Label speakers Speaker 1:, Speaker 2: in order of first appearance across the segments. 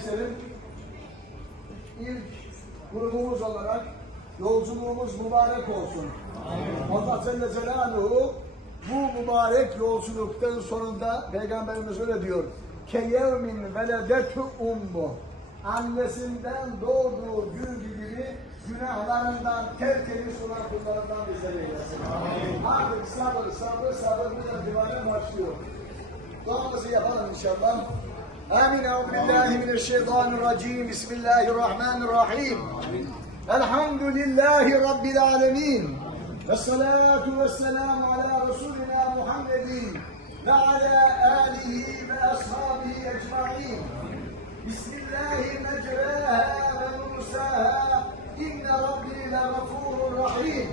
Speaker 1: kardeşlerim ilk grubumuz olarak yolculuğumuz mübarek olsun. Allah Celle Celaluhu bu mübarek yolculuktan sonunda Peygamberimiz öyle diyor. Keyevmin veledetu ummu. Annesinden doğduğu gün gibi günahlarından tertemiz olan kullarından bizleri eylesin. Artık sabır, sabır, sabır bu itibaren başlıyor. Duamızı yapalım inşallah. آمين. أعوذ بالله من الشيطان الرجيم. بسم الله الرحمن الرحيم. الحمد لله رب العالمين. والصلاة والسلام على رسولنا محمد وعلى آله وأصحابه أجمعين. بسم الله مجراها ومرساها إن ربي لغفور رحيم.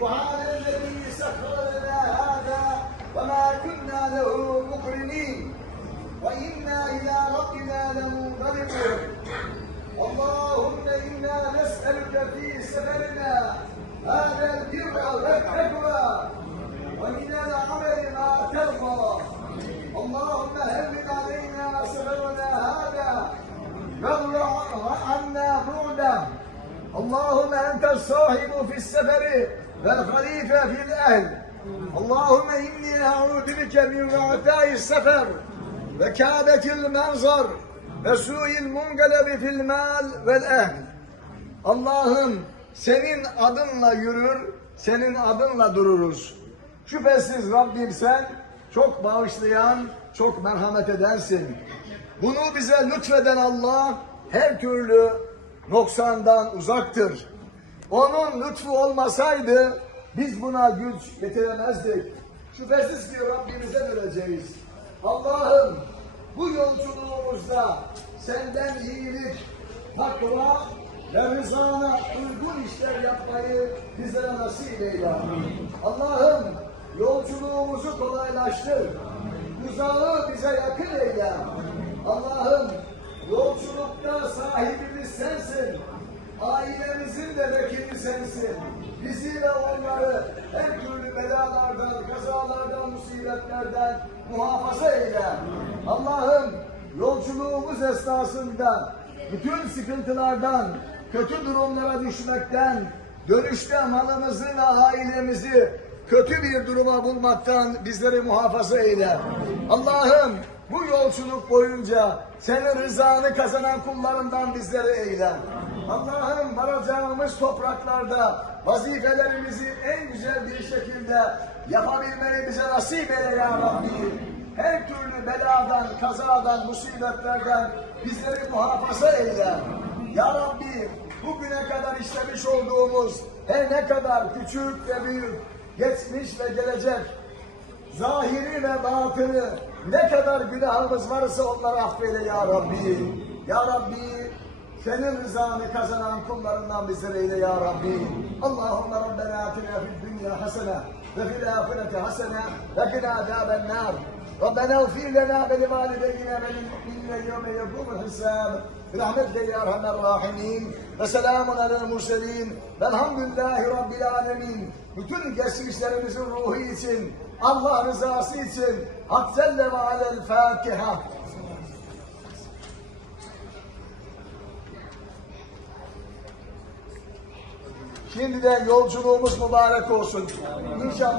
Speaker 1: وعلى الذي سخر لنا هذا وما كنا له مقرنين. وإنا إلى ربنا لمنقلبون اللهم إنا نسألك في سفرنا هذا البر والتقوى ومن العمل ما ترضى. اللهم هون علينا سفرنا هذا. واضرع عنا بعده. اللهم أنت الصاحب في السفر والخليفة في الأهل. اللهم إني أعوذ بك من وعثاء السفر. ve kâbetil menzar ve su'il mungalebi fil mal vel ehl. Allah'ım senin adınla yürür, senin adınla dururuz. Şüphesiz Rabbim sen çok bağışlayan, çok merhamet edersin. Bunu bize lütfeden Allah her türlü noksandan uzaktır. Onun lütfu olmasaydı biz buna güç yetiremezdik. Şüphesiz ki Rabbimize döneceğiz. Allah'ım bu yolculuğumuzda senden iyilik, takva ve rızana uygun işler yapmayı bizlere nasip eyle. Allah'ım yolculuğumuzu kolaylaştır. Uzağı bize yakın eyle. Allah'ım yolculukta sahibimiz sensin. Ailemizin de vekili sensin. Bizi ve onları her türlü belalardan, kazalardan, musibetlerden muhafaza eyle. Allah'ım yolculuğumuz esnasında bütün sıkıntılardan, kötü durumlara düşmekten, dönüşte malımızı ve ailemizi kötü bir duruma bulmaktan bizleri muhafaza eyle. Allah'ım bu yolculuk boyunca senin rızanı kazanan kullarından bizleri eyle. Allah'ım varacağımız topraklarda vazifelerimizi en güzel bir şekilde yapabilmeyi bize nasip eyle ya Rabbi. Her türlü beladan, kazadan, musibetlerden bizleri muhafaza eyle. Ya Rabbi bugüne kadar işlemiş olduğumuz her ne kadar küçük ve büyük, geçmiş ve gelecek zahiri ve batını ne kadar günahımız varsa onları affeyle ya Rabbi. Ya Rabbi senin rızanı kazanan kullarından bizleri eyle ya Rabbi. Allahümme Rabbena atina fid dünya hasene ve fil ahireti hasene ve qina azaben nar. ربنا اغفر لنا ولوالدينا وللمؤمنين يوم يقوم الحساب برحمتك يا ارحم الراحمين وسلام على المرسلين والحمد لله رب العالمين bütün geçmişlerimizin ruhu için Allah rızası için Hak Celle ve Alel Fatiha Şimdiden yolculuğumuz mübarek olsun. İnşallah